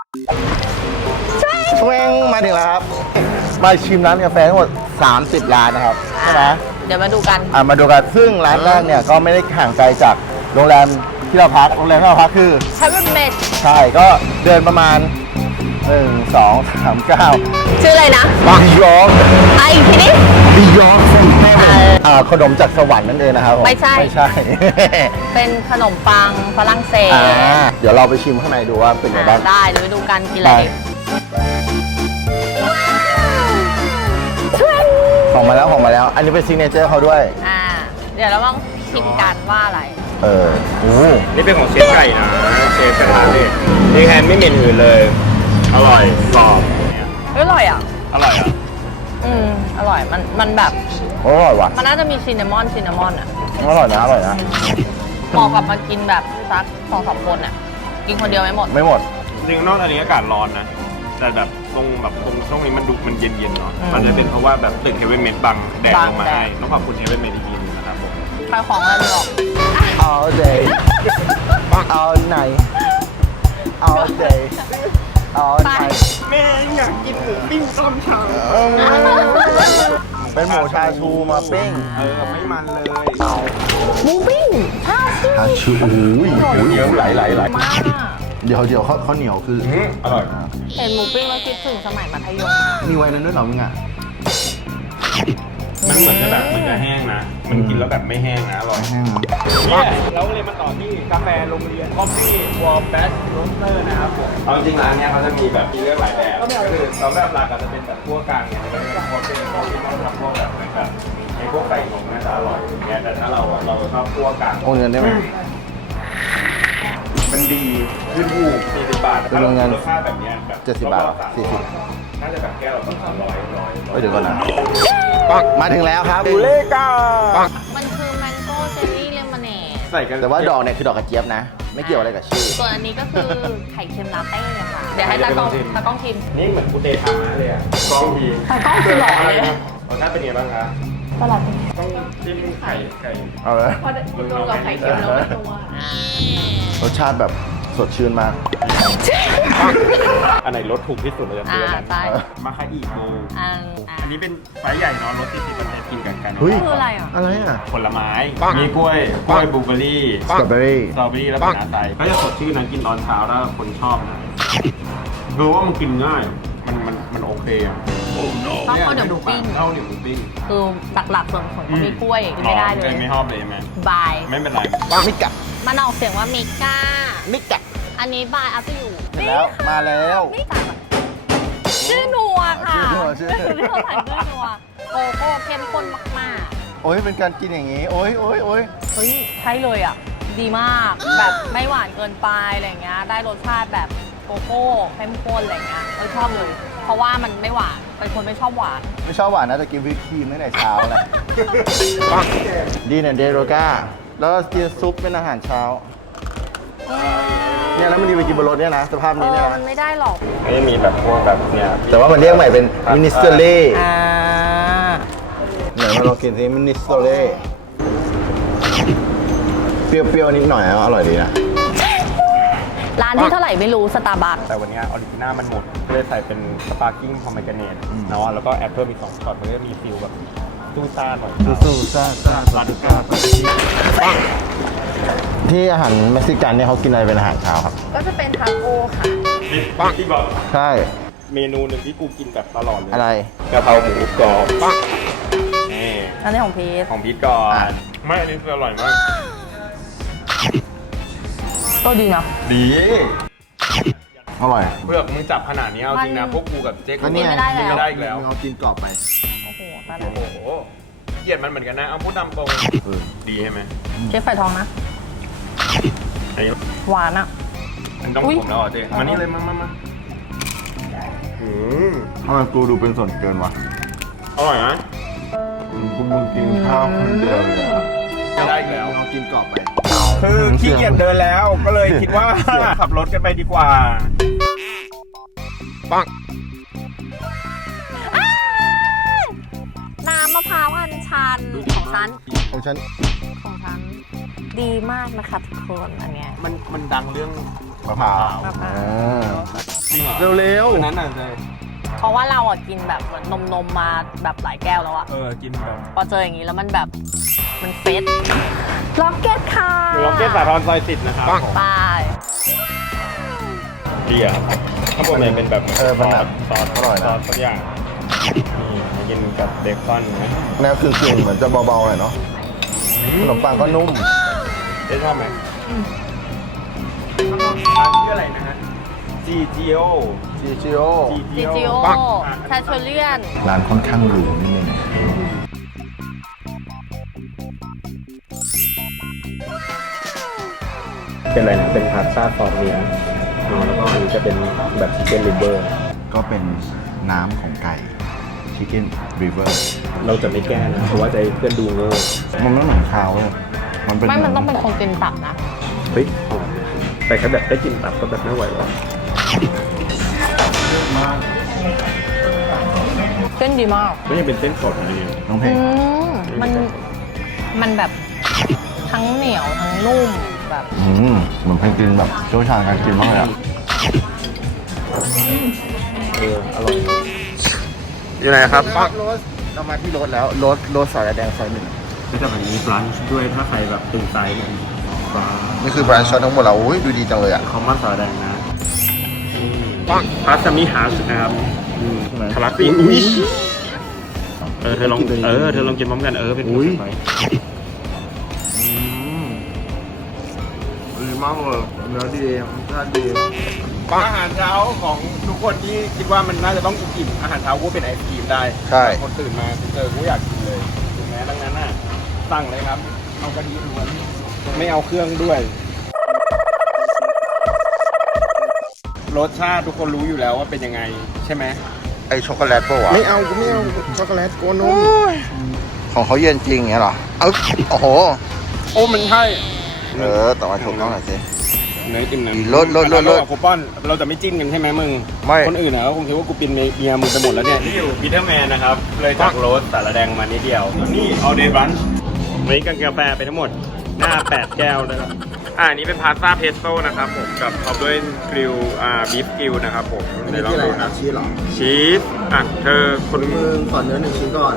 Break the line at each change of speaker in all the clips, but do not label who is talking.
ช่วงมาถึงแล้วครับมาชิมร้านกาแฟทั้งหมด30ร้านนะครับใช่ไหม
เดี๋ยวมาดูกัน
มาดูกันซึ่งร้านแรกเนี่ยก็ไม่ได้ห่างไกลจากโรงแรมที่เราพักโรงแรมที่เราพักคือ
Private Med
ใช่ก็เดินประมาณ1 2 3 9
ชื่ออะไรนะ
Beyond
อีกทีนี้
Beyond from Heaven ขนมจากสวรรค์นั่นเองนะครับผม
ไม่ใช่
ไม่ใช่
เป็นขนมปังฝรั่งเศส
เดี๋ยวเราไปชิมข้างในดูว่าเป็นไงบ้าง
ได้เดี๋ยวไปดูกันกินอะไร
ของมาแล้วอันนี้เป็นซิกเนเจอร์เขาด้วย
เดี๋ยวเราลองชิมกันว่าอะไร
โอ้
นี่เป็นของเชฟไก่นะเชฟกระทะนี่นี่แฮนไม่เหม็นอื่นเลย อร่อยกรอบ
อร่อยอ่ะ
อร่อยอ่ะ
อร่อยมันแบบ
อร่อยว่ะ
มันน่าจะมีซินนามอนอ่ะ
อร่อยนะ
เหมาะกับมากินแบบสัก2-3 คนอ่ะ กินคนเดียวไม่หมด
ไม่หมด
จริงๆนอกจากนี้อากาศร้อนนะ แต่แบบตรงช่วงนี้มันเย็นๆเนาะ มันจะเป็นเพราะว่าแบบตึกเฮเวนเมดบังแดดลงมาให้ต้องขอบคุณเฮเวนเมดอีกทีนึงนะครับผม
ขายของอะไรไม่หรอก
all day all night all day all night
แม่อยากกินหมูปิ้งตอนเช้า
เป็นหมูชาชูมาปิ้ง
ไม่มันเลย
หมูปิ้งชาชู
ชาชูอุ้ย
เยอะไหล
มาก
เดี๋ยวเขาเหนียวคือ
อร่อย
เห็นหมูปิ้งแล้วคิดถึงสมัยมัธยม
มีไว้นั้นด้วยเหรอมึงอ่ะ
มันเหมือนจะแบบมันจะแห้งนะ มันกินแล้วแบบไม่แห้งนะ อร่อยเนี่ยเราเลยมาต่อที่กาแฟโรงเรียน Coffee World Best Roaster นะครับผมเอาจริงร้านเนี้ยเขาจะมีแบบมีเลือกหลายแบบก็คือเราแบบหลักอาจจะเป็นแบบพวกกลางเนี่ยมันจะเป็นพวกที่เราทำพวกแบบเหมือนกับไอ้พวกไก่นมน่าจะอร่อยอย่างเงี้ยแต่ถ้าเราชอบพวกกลาง
โอนเงินได้ไหม
มันดีขึ้นถูก40 บาท
เป็นโรงงาน
รสชาติแบบเนี้ยแบบ
70 บาท
น่าจะแบบแก้วละประมาณ100
เดี๋ยวก่อนนะมาถึงแล้วครับ
บูเล่กา
มันคือแมงโก้เจลลี่เลมอนเนด
ใส่กัน
แต่ว่าดอกเนี่ยคือดอกกระเจี๊ยบนะ ไม่เกี่ยวอะไรกับชื่อ
ส่วนอันนี้ก็คือไข่เค็มลาเต้ค่ะ เดี๋ยวให้ตากล้องชิม
นี่เหมือนกูเตทำนะเลยอ่ะกล้องที
ตากล้องคือหล่อเลย
รสชาติเป็นไงบ้างคะ
ตลาด
จิ้มไข่
เอาเลย
พอกินรวมกับไข่เค็มแล้วมันนัว
รสชาติแบบสดชื่นมาก
อันไหนรสถูกที่สุดเราจะซื้ออัน
ใช่
นั้นมาคาอิโมอันนี้เป็นไซส์ใหญ่เนาะรสที่40%กินกัน
เฮ้ย
คืออะไรอ่ะ
อะไรอ่ะ
ผลไม้มีกล้วยบลูเบอร์รี่
สตรอเบอรี่
สตรอเบอรี่แล้วเป็นอาไซก็จะสดชื่นนะกินตอนเช้าถ้าคนชอบนะคือว่ามันกินง่ายมันโอเคอ่ะ
ต้องข้าวเหนียวหมูปิ้ง
ข้าวเหนียวหมูปิ้ง
คือหลักๆส่วนผสมก็มีกล้วยกินไม่ได้เลย
ไม่ชอบเลยใช่ไหม
บาย
ไม่เป็นไร
มิกะ
มันออกเสียงว่ามิก้า
มิกะ
อันนี้บายอัพอยู่
เสร็จแล้วมาแล้ว
ไม่ต่างอะชื่อนัวค่ะ
ชื่อ
ที่เขาถ่ายชื่อนัวโกโก้เข้มข้นมาก
โอ้ยเป็นการกินอย่างงี้ โอ้ย
ๆ เฮ้ย ใช่เลยอ่ะ ดีมาก แบบไม่หวานเกินไปอะไรเงี้ย ได้รสชาติแบบโกโก้เข้มข้นอะไรเงี้ยชอบเลย เพราะว่ามันไม่หวาน เป็นคนไม่ชอบหวาน
ไม่ชอบหวานนะแต่กินวิปครีมตั้งแต่เช้าแหละดีเนี่ยเดโรก้า แล้วกินซุปเป็นอาหารเช้า เนี่ยแล้วมันดีไปกินบนรถเนี่ยนะ สภาพนี้เนี่ย
มั
นะ
นไม่ได้หรอก
ไม่มีแบบพวกแบบเนี่ย
แต่ว่ามันเรียกใหม่เป็นมินิสเตอเล่
อ่า
ไหนมาลองกินสิมินิสเตอเล่เปรี้ยวๆนิดหน่อยอร่อยดีนะ
ร้านที่เท่าไหร่ไม่รู้สตาร์บัค
แต่วันนี้ออริจิน่ามันหมดก็เลยใส่เป็นสปาร์กิ้งพอมเมกาเนตเนาะแล้วก็แอปเปิลมี2ช็อตมันก็จะมีฟิลแบบตู้ซ่าหน่อย
สู้ๆซ่าๆ
ลาดูก้า
ที่อาหารเม็กซิกันเนี่ยเขากินอะไรเป็นอาหารเช้าครับ
ก็จะเป็นทาโก้ค่ะ
ที่บอก
ใช่
เมนูหนึ่งที่กูกินแบบตลอดเลย
อะไร
กะเพราหมูกรอบนี่
อันนี้ของพีท
ของพีทก่อนไม่อันนี้คืออร่อยมาก
ก็ดีนะ
ดี
อร่อย
เพื่อมึงจับขนาดนี้เอาจริงนะพวกกูกับเจ๊กู
ก็เนี่ย
ไม่ได้แล้ว
ไม่ได้อีกแล้ว
มึงเอากินกรอบไป
โอ้โหตาย
โอ้โหเกลียดมันเหมือนกันนะเอาพูดตามตรงดีใช่ไหม
เชฟไฟทองนะ
อันนี้
หวานอ่ะ
มันต้อง
อุ๊ย
ผมแล้วเหรอเจ๊มานี่เลยมาอืม
ทำไมกูดูเป็นส่วนเกินวะ
อร่อยนะ
มึงกินข้าวคนเดียวเลยอะ
ไม่ได้อีกแล้ว
มึงเอากินกรอบไป
คือขี้เกียจเดินแล้วก็เลยคิดว่า ขับรถกันไปดีกว่า
น้ำมะพร้าวอัญชันของฉัน
ของฉัน
ของฉัน ดีมากนะคะทุกคนอันเนี้ย
มันดังเรื่อง
มะพร้าว
มะพร้าว
อ่า
จริงเหรอ
เร็ว
วันนั้นน่ะเลย
เพราะว่าเราอ่ะกินแบบเหมือนนมมาแบบหลายแก้วแล้วอะ
กินแบบ
พอเจออย่างนี้แล้วมันแบบมันเฟสล็อกเก็ตค่ะ
ล็อกเก็ตสาทรซอย10นะครับ
ไป
ดีอ่ะข้างบนเนี่ยเป็นแบบ
มันแบบ
ซอส
อร่อย
ซอ
นะ
สสักอย่างนี่กินกับเบคอนนะ
แนวคือกลิ่นเหมือนจะเบาๆหน่อยเนาะขนมปังก็นุ่ม
ได้ชอบไหมร้านชื่ออะไรนะฮะ GGO
จีจิโอ
จิจิโอชาโชเลียน
ร้านค่อนข้างหรูนิดนึง
เป็นอะไรนะ เป็นพาสต้าซอสเนื้อแล้วก็อันนี้จะเป็นแบบชิคเก้นลิเวอร์
ก็เป็นน้ำของไก่ Chicken River
เราจะไม่แก้นะ เพราะว่าจะให้เพื่อนดูโง่
มันไม่เหมือนข้าวเลยมันเป็น
ไม่มันต้องเป็นคนกินตับนะ
เฮ้ยแต่ก็แบบได้กินตับก็แบบไม่ไหวแล้ว
เส้นดีมาก
ก็ยังเป็นเส้นสดอยู่
น้องเพลง
มันแบบทั้งเหนียวทั้งนุ่มแบบ
เหมือนเพลงกินแบบเชี่ยวชาญการกินมากเลยอะ
อร่อย
อยู่ไหนครับรถเรามาที่รถแล้วรถสายแดงซอยหนึ่ง
ก็จะแบบนี้บลันช์ด้วยถ้าใครแบบตื่นสายเนี่ยปลา
นี่คือแบรนด์ช็อตทั้งหมดเราอุ้ยดูดีจังเลยอ่ะ
เขามาสาแดงนะพาสต้ามิฮาสนะครับทะลักสิอุ้ยเธอลองกินพร้อมกันเป็น
อุ้ย
ไป
ดีมากเลยเนื้อดีรสชาติดี
อาหารเช้าของทุกคนที่คิดว่ามันน่าจะต้องกินอาหารเช้ากูเป็นไอศกรีมได้
ใช่
คนตื่นมาเจอกูอยากกินเลยถึงแม้ดังนั้นน่ะสั่งเลยครับเอากะทิล้วนไม่เอาเครื่องด้วย รสชาติทุกคนรู้อยู่แล้วว่าเป็นยังไงใช่ไหม
ไอช็อกโกแลตป่ะวะ
ไม่เอากูไม่เอาช็อกโกแลตโกนม
ของเขาเย็นจริงอย่างเงี้ยเหรอโอ้โห
โอ้มันใช่
ต่อมาถูกต้องหน่อยสิ
เนื้อจิ้มน้ำ
ลด
คูปอนเราจะไม่จิ้มกันใช่ไหมมึง
ไม่
คนอื่นนะก็คงคิดว่ากูเป็นเมียมึงไปหมดแล้วเนี่ยที่อยู่ปีเตอร์แมนนะครับเลยจากโรสสารแดงมานิดเดียวนี่เอาเดย์บันวันนี้กันกาแฟไปทั้งหมดหน้า8แก้วนะครับอันนี้เป็นพาสต้าเพสโต้นะครับผมกับท็อปด้วยกริลบีฟกริลนะครับผมเดี๋ยวลองดูนะ
ชีสหรอ
ชีสเธอคน
มึงขอเนื้อ1 ชิ้นก่อน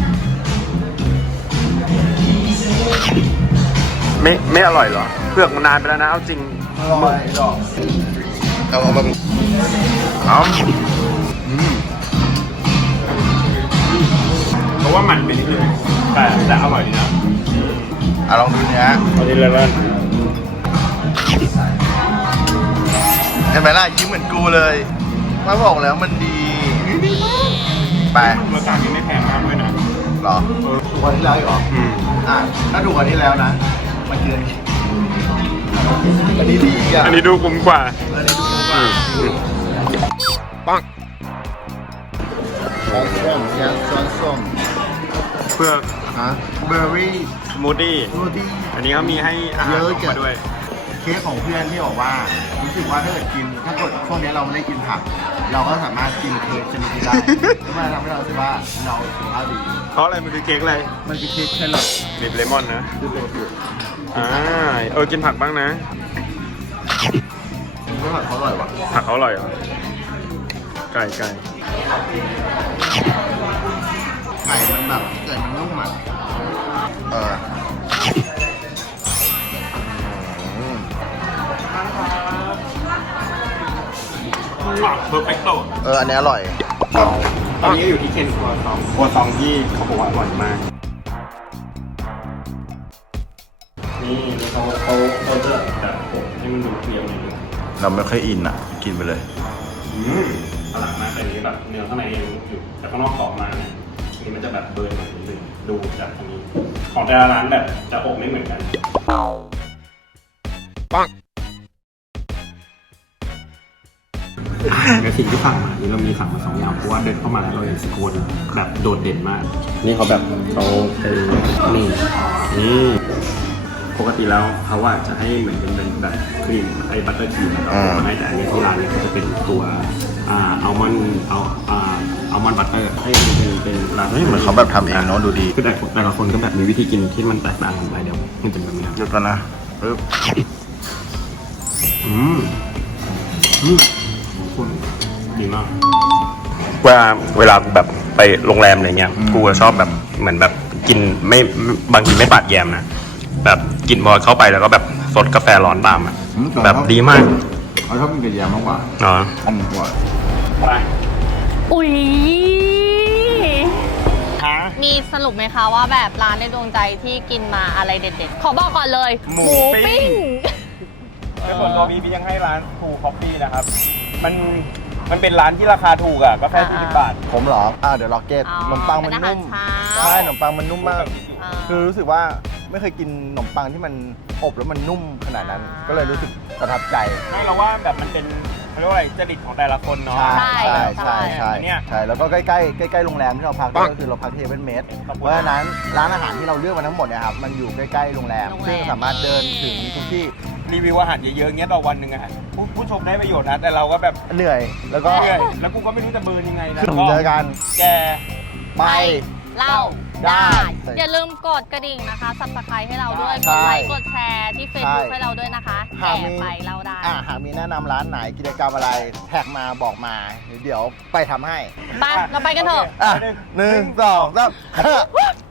ไม่อร่อยเหรอเผือกมันนานไปแล้วนะเอาจริง
อร่อยหรอเอามาเอา
เพราะว่ามันเป็นนิดนึงแต่อร่อยดีนะ
ลองดูเนี้ย
เอาทีละเล่น
เห็นไหมล่ะยิ้มเหมือนกูเลยมาบอกแล้วมันดีไป
เมื่อก่อนนี้ไม่แพงมากด้วยนะ
หรอถูกกว่าที่แล้วอีกเหรอถ้าถูกกว่าที่แล้วนะมันคืออันนี้ดีอ่ะ
อันนี้ดูคุ้มกว่า
อันนี้ถูกกว่า
ปัง
ช้อนส้มเนี่ยช้อนส้ม
เพื่อ
เบอร์รี่
สมูทตี้
โรตี้
อันนี้เขามีให้อาหารมาด้วย
เค้กของเพื่อนที่บอกว่ารู้สึกว่าถ้าเกิดกินถ้าเกิดช่วงนี้เราไม่ได้กินผัก เราก็สามารถกินเค้กชนิดนี้ได้แล้วมันทำให้เรารู้สึกว่าเราสุขภาพดี
เพราะอะไรมันคือเค้กอะไร
มันคือเค้กแครอท
บีบเลมอนนะ
คือเป็นสูตร
กินผักบ้างนะ
ไม่ผักเขาอร่อยว่ะ
ผักเขาอร่อยเหรอไก่
ไก่มันแบบไก่มันนุ่มอ่ะ
เพอร์เฟกโต
อันนี้อร่อย
ตอนนี้อยู่ที่เคนครัวซองที่เขาบอกว่าอร่อยมากนี่เขาจะแบบผมให้มันดูเปรี้ยวนิดนึง
เราไม่ค่อยอินอ่ะกินไปเลย
อร่อยมากแต่นี้แบบเนื้อข้างในยังอยู่แต่ข้างนอกกรอบมากนะนี่มันจะแบบเบิร์นหน่อยนิดนึงดูจากตรงนี้ของแต่ละร้านแบบจะอบไม่เหมือนกันปังในสิ่งที่สั่งมานี่เรามีสั่งมา2 อย่างเพราะว่าเดินเข้ามาแล้วเราเห็นสโคนแบบโดดเด่นมากนี่เขาแบบเขานี่ปกติแล้วเขาว่าจะให้เหมือนเป็นแบบครีมไอ้บัตเตอร์ครีมแล้วก็มาให้แต่อันนี้ที่ร้านเนี่ยเขาจะเป็นตัวอัลมอนด์บัตเตอร์ให้เป็นร้าน
เหมือนเขาแบบทำเองเนาะดูดี
คือแต่ละคนก็แบบมีวิธีกินที่มันแตกต่างกันไปเดี๋ยวมันจะแบบนี้
หยุดก่อนนะปึ๊บ
คุณมากเวลากูแบบไปโรงแรมอะไรเงี้ยกูจะชอบแบบเหมือนแบบกินไม่บางทีไม่ปาดแยมนะแบบกินพอเข้าไปแล้วก็แบบสดกาแฟร้อนตามอ่ะแบบดีมาก
เราชอบกินกระเทียมมากกว่า
อ๋อ
กว่า
ไป
อุ๊ย
ฮะ
มีสรุปไหมคะว่าแบบร้านในดวงใจที่กินมาอะไรเด็ดๆ ขอบอกก่อนเลย
หมูปิ้ง ในส่วนตัวบียังให้ร้านทูคอฟฟี่นะครับมันเป็นร้านที่ราคาถูกอ่ะก็แค่40 บาท
ผมเหรอเดี๋ยวล็อกเก็ต
อ๋อ
ขนมปังมัน
เป็นอาหาร
นุ่ม
เช้า
ใช่ขนมปังมันนุ่มมาก
อ่า
คือรู้สึกว่าไม่เคยกินขนมปังที่มันอบแล้วมันนุ่มขนาดนั้น
อ่า
ก็เลยรู้สึกประทับใจ
ไม่เราว่าแบบมันเป็นเขาเรียกว่าอะไรจริตของแต่ละคนเนาะ
ใช่ใช่
ใช่
เนี่ย
ใช่แล้วก็ใกล้ๆโรงแรมที่เราพักก็คือเราพักที่เฮเว่นเมดเพราะฉะนั้นร้านอาหารที่เราเลือกมาทั้งหมดเนี่ยครับมันอยู่ใกล้ๆโรงแรมซึ่งสามารถเดินถึงทุกที่
รีวิวอาหารเยอะๆเงี้ยต่อวันหนึ่งอะผู้ชมได้ประโยชน์นะแต่เราก็แบบ
เหนื่อยแล้วก็
เรื่อยแล้วกูก็ไม่รู้จะเบิร์นยังไงนะ
เจอกัน
แก
ไป
เล่า
ได้
ได้ อย่าลืมกดกระดิ่งนะคะ subscribe ให้เราด้วย ก
ใช่
ดไลค์ กดแชร์ที่ Facebook
ใช่
ให้เราด้วยนะคะ
หาก
แก่
มี
ไปเล่าได้
หากมีแนะนำร้านไหนกิจกรรมอะไรแท็กมาบอกมาเดี๋ยวไปทำให้
ไป เราไปกันเถอะ
1 2 3